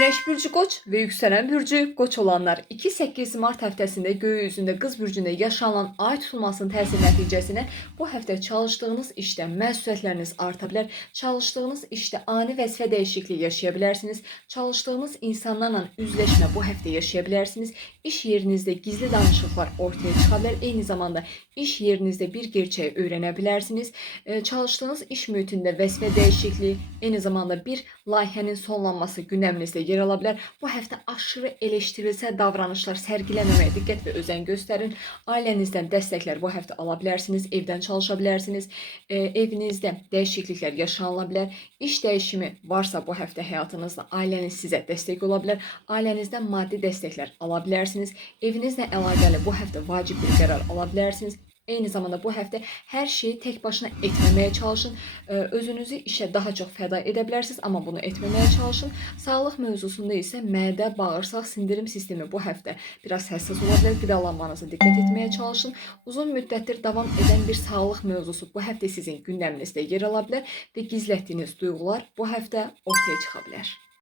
Güneş burcu Koç ve yükselen burcu Koç olanlar 2-8 Mart həftəsində gökyüzündə Qız burcunda yaşanan ay tutulmasının təsir nəticəsində bu həftə çalışdığınız işdə məsuliyyətləriniz arta bilər. Çalışdığınız işdə ani vəzifə dəyişikliyi yaşaya bilərsiniz. Çalışdığınız insanlarla üzləşmə bu həftə yaşaya bilərsiniz. İş yerinizdə gizli danışıqlar ortaya çıxa bilər. Eyni zamanda iş yerinizdə bir gerçəyi öyrənə bilərsiniz. Çalışdığınız iş mühitində vəzifə dəyişikliyi, eyni zamanda bir layihənin sonlanması gündəminizdə yer ala bilər. Bu həftə aşırı eleştirilsə davranışlar sərgiləməməyə diqqət və özen göstərin. Ailənizdən dəstəklər bu həftə ala bilərsiniz, evdən çalışa bilərsiniz. Evinizdə dəyişikliklər yaşanıla bilər. İş dəyişimi varsa bu həftə həyatınızda ailəniz sizə dəstək ola bilər. Ailənizdən maddi dəstəklər ala bilərsiniz. Evinizlə əlaqəli bu həftə vacib bir qərar ala bilərsiniz. Eyni zamanda bu həftə hər şeyi tək başına etməməyə çalışın. Özünüzü işə daha çox fəda edə bilərsiniz, amma bunu etməməyə çalışın. Sağlıq mövzusunda isə mədə, bağırsaq, sindirim sistemi bu həftə biraz həssas ola bilər. Qidalanmanıza diqqət etməyə çalışın. Uzun müddətdir davam edən bir sağlıq mövzusu bu həftə sizin gündəminizdə yer ala bilər və gizlətdiyiniz duyğular bu həftə ortaya çıxa bilər.